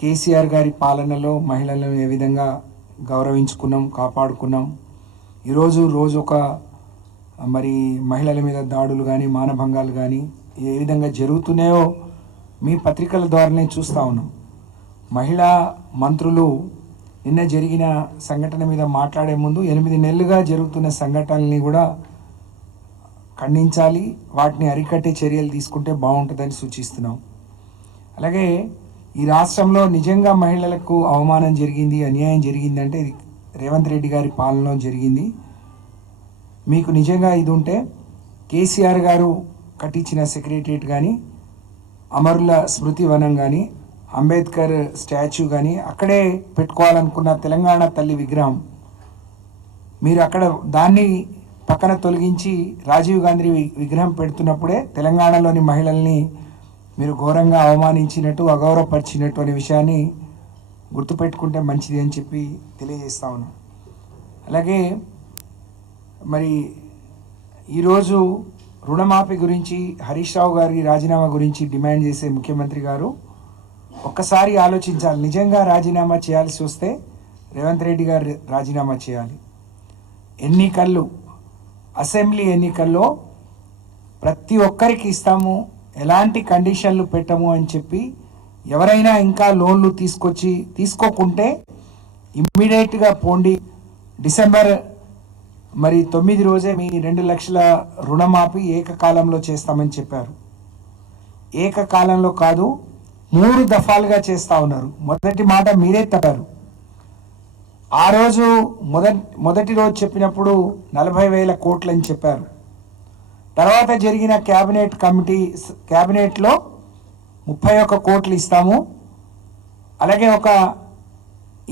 కేసీఆర్ గారి పాలనలో మహిళలను ఏ విధంగా గౌరవించుకున్నాం, కాపాడుకున్నాం. ఈరోజు ఒక మరి మహిళల మీద దాడులు కానీ మానభంగాలు కానీ ఏ విధంగా జరుగుతున్నాయో మీ పత్రికల ద్వారానే చూస్తూ ఉన్నాం. మహిళా మంత్రులు నిన్న జరిగిన సంఘటన మీద మాట్లాడే ముందు 8 నెలలుగా జరుగుతున్న సంఘటనల్ని కూడా ఖండించాలి, వాటిని అరికట్టే చర్యలు తీసుకుంటే బాగుంటుందని సూచిస్తున్నాం. అలాగే ఈ రాష్ట్రంలో నిజంగా మహిళలకు అవమానం జరిగింది, అన్యాయం జరిగిందంటే ఇది రేవంత్ రెడ్డి గారి పాలనలో జరిగింది. మీకు నిజంగా ఇది ఉంటే కేసీఆర్ గారు కట్టించిన సెక్రటరియట్ కానీ, అమరుల స్మృతి వనం కానీ, అంబేద్కర్ స్టాచ్యూ కానీ, అక్కడే పెట్టుకోవాలనుకున్న తెలంగాణ తల్లి విగ్రహం మీరు అక్కడ దాన్ని పక్కన తొలగించి రాజీవ్ గాంధీ విగ్రహం పెడుతున్నప్పుడే తెలంగాణలోని మహిళల్ని మీరు ఘోరంగా అవమానించినట్టు, అగౌరవపరిచినట్టు అనే విషయాన్ని గుర్తుపెట్టుకుంటే మంచిది అని చెప్పి తెలియజేస్తా ఉన్నాం. అలాగే మరి ఈరోజు రుణమాఫీ గురించి, హరీష్ రావు గారి రాజీనామా గురించి డిమాండ్ చేసే ముఖ్యమంత్రి గారు ఒక్కసారి ఆలోచించాలి. నిజంగా రాజీనామా చేయాల్సి వస్తే రేవంత్ రెడ్డి గారు రాజీనామా చేయాలి. ఎన్నికల్లో, అసెంబ్లీ ఎన్నికల్లో ప్రతి ఒక్కరికి ఇస్తాము, ఎలాంటి కండిషన్లు పెట్టము అని చెప్పి ఎవరైనా ఇంకా లోన్లు తీసుకోకుంటే ఇమ్మీడియట్గా పోండి, డిసెంబర్ 9 రోజే మీ 2 లక్షల రుణమాఫీ ఏకకాలంలో చేస్తామని చెప్పారు. ఏకకాలంలో కాదు, 3 దఫాలుగా చేస్తూ ఉన్నారు. మొదటి మాట మీరే తప్పారు. ఆ రోజు మొదటి రోజు చెప్పినప్పుడు 40,000 కోట్లు అని చెప్పారు. తర్వాత జరిగిన క్యాబినెట్లో 31 కోట్లు ఇస్తాము. అలాగే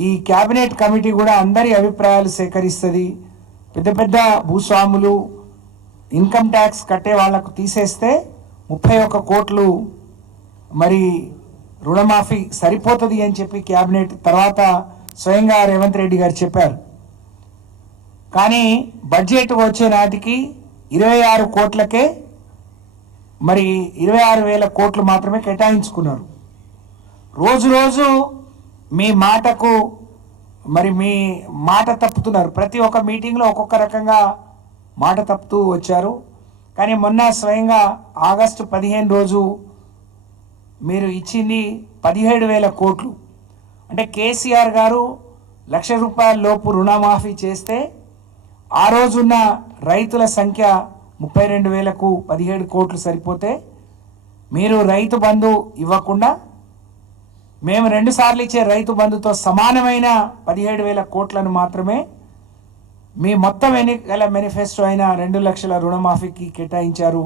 ఈ క్యాబినెట్ కమిటీ కూడా అందరి అభిప్రాయాలు సేకరిస్తుంది. పెద్ద పెద్ద భూస్వాములు, ఇన్కమ్ ట్యాక్స్ కట్టే వాళ్లకు తీసేస్తే 31 కోట్లు మరి రుణమాఫీ సరిపోతుంది అని చెప్పి క్యాబినెట్ తర్వాత స్వయంగా రేవంత్ రెడ్డి గారు చెప్పారు. కానీ బడ్జెట్ వచ్చే నాటికి 26 కోట్లకే 26,000 కోట్లు మాత్రమే కేటాయించుకున్నారు. రోజు మీ మాటకు మీ మాట తప్పుతున్నారు. ప్రతి ఒక్క మీటింగ్లో ఒక్కొక్క రకంగా మాట తప్పుతూ వచ్చారు. కానీ మొన్న స్వయంగా ఆగస్టు 15 రోజు మీరు ఇచ్చింది 17,000 కోట్లు. అంటే కేసీఆర్ గారు ₹1,00,000 లోపు రుణమాఫీ చేస్తే ఆ రోజున్న రైతుల సంఖ్య 32,000కు 17 కోట్లు సరిపోతే మీరు రైతు బంధు ఇవ్వకుండా మేము 2 సార్లు ఇచ్చే రైతు బంధుతో సమానమైన 17,000 కోట్లను మాత్రమే మీ మొత్తం ఎన్నికల మేనిఫెస్టో అయిన 2 లక్షల రుణమాఫీకి కేటాయించారు.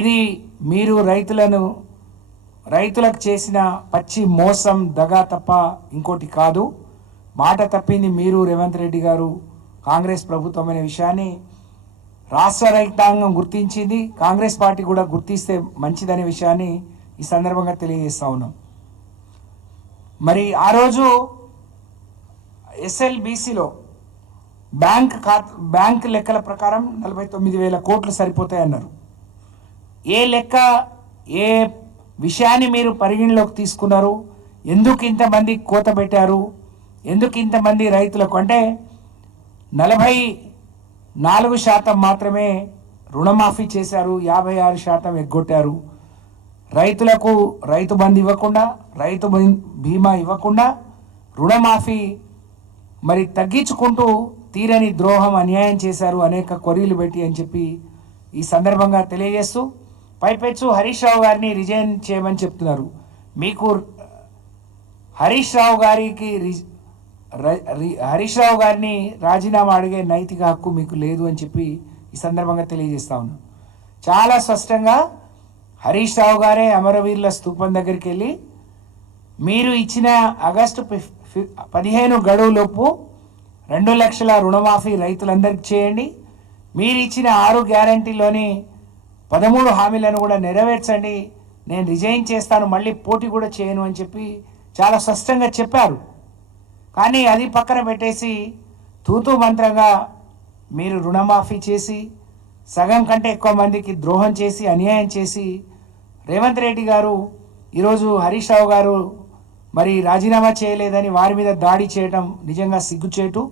ఇది మీరు రైతులకు చేసిన పచ్చి మోసం, దగా తప్ప ఇంకోటి కాదు. మాట తప్పింది మీరు, రేవంత్ రెడ్డి గారు, కాంగ్రెస్ ప్రభుత్వం అనే విషయాన్ని రాష్ట్ర రైతాంగం గుర్తించింది. కాంగ్రెస్ పార్టీ కూడా గుర్తిస్తే మంచిదనే విషయాన్ని ఈ సందర్భంగా తెలియజేస్తా ఉన్నాం. ఆ రోజు ఎస్ఎల్బీసీలో బ్యాంక్ లెక్కల ప్రకారం 49,000 కోట్లు సరిపోతాయన్నారు. ఏ విషయాన్ని మీరు పరిగణలోకి తీసుకున్నారు? ఎందుకు ఇంతమంది కోత పెట్టారు? ఎందుకు ఇంతమంది రైతులకు అంటే 44% మాత్రమే రుణమాఫీ చేశారు, 56% ఎగ్గొట్టారు. రైతులకు రైతు బంధు ఇవ్వకుండా, రైతు బీమా ఇవ్వకుండా రుణమాఫీ తగ్గించుకుంటూ తీరని ద్రోహం, అన్యాయం చేశారు అనేక కొరీలు పెట్టి అని చెప్పి ఈ సందర్భంగా తెలియజేస్తూ, పైపెచ్చు హరీష్ రావు గారిని రిజైన్ చేయమని చెప్తున్నారు. మీకు హరీష్ రావు గారిని రాజీనామా అడిగే నైతిక హక్కు మీకు లేదు అని చెప్పి ఈ సందర్భంగా తెలియజేస్తా ఉన్నాను. చాలా స్పష్టంగా హరీష్ రావు గారే అమరవీరుల స్తూపం దగ్గరికి వెళ్ళి మీరు ఇచ్చిన ఆగస్టు 15 గడువులోపు 2 లక్షల రుణమాఫీ రైతులందరికీ చేయండి, మీరు ఇచ్చిన 6 గ్యారంటీలోని 13 హామీలను కూడా నెరవేర్చండి, నేను రిజైన్ చేస్తాను, మళ్ళీ పోటీ కూడా చేయను అని చెప్పి చాలా స్పష్టంగా చెప్పారు. కానీ అది పక్కన పెట్టేసి తూతూ మంత్రంగా మీరు రుణమాఫీ చేసి సగం కంటే ఎక్కువ మందికి ద్రోహం చేసి, అన్యాయం చేసి రేవంత్ రెడ్డి గారు ఈరోజు హరీష్ రావు గారు మరి రాజీనామా చేయలేదని వారి మీద దాడి చేయటం నిజంగా సిగ్గుచేటు,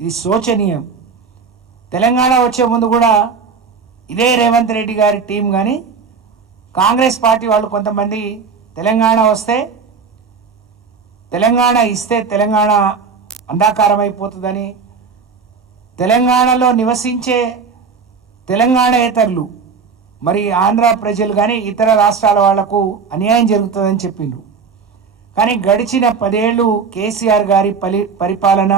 ఇది శోచనీయం. తెలంగాణ వచ్చే ముందు కూడా ఇదే రేవంత్ రెడ్డి గారి టీం కానీ కాంగ్రెస్ పార్టీ వాళ్ళు కొంతమంది తెలంగాణ వస్తే, తెలంగాణ ఇస్తే తెలంగాణ అంధాకారం అయిపోతుందని, తెలంగాణలో నివసించే తెలంగాణేతరులు మరి ఆంధ్ర ప్రజలు కానీ ఇతర రాష్ట్రాల వాళ్లకు అన్యాయం జరుగుతుందని చెప్పిండ్రు. కానీ గడిచిన 10 ఏళ్ళు కేసీఆర్ గారి పరిపాలన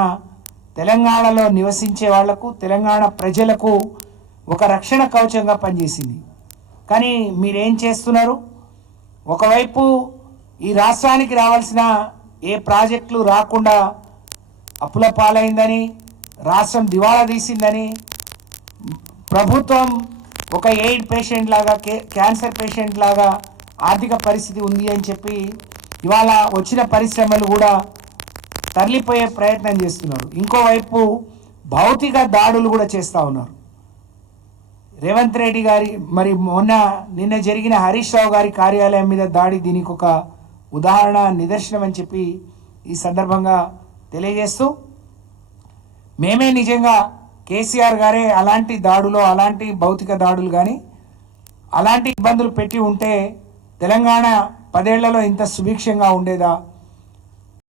తెలంగాణలో నివసించే వాళ్లకు, తెలంగాణ ప్రజలకు ఒక రక్షణ కవచంగా పనిచేసింది. కానీ మీరేం చేస్తున్నారు? ఒకవైపు ఈ రాష్ట్రానికి రావాల్సిన ఏ ప్రాజెక్టులు రాకుండా అప్పుల పాలైందని, రాష్ట్రం దివాళా తీసిందని, ప్రభుత్వం ఒక ఎయిడ్ పేషెంట్ లాగా, క్యాన్సర్ పేషెంట్ లాగా ఆర్థిక పరిస్థితి ఉంది అని చెప్పి ఇవాళ వచ్చిన పరిశ్రమలు కూడా తరలిపోయే ప్రయత్నం చేస్తున్నారు. ఇంకోవైపు భౌతిక దాడులు కూడా చేస్తూ ఉన్నారు. రేవంత్ రెడ్డి గారి మరి నిన్న జరిగిన హరీష్ రావు గారి కార్యాలయం మీద దాడి దీనికి ఒక ఉదాహరణ, నిదర్శనం అని చెప్పి ఈ సందర్భంగా తెలియజేస్తూ, మేమే నిజంగా కేసీఆర్ గారే అలాంటి దాడులు, అలాంటి భౌతిక దాడులు కానీ అలాంటి ఇబ్బందులు పెట్టి ఉంటే తెలంగాణ 10 ఏళ్లలో ఇంత సుభిక్షంగా ఉండేదా?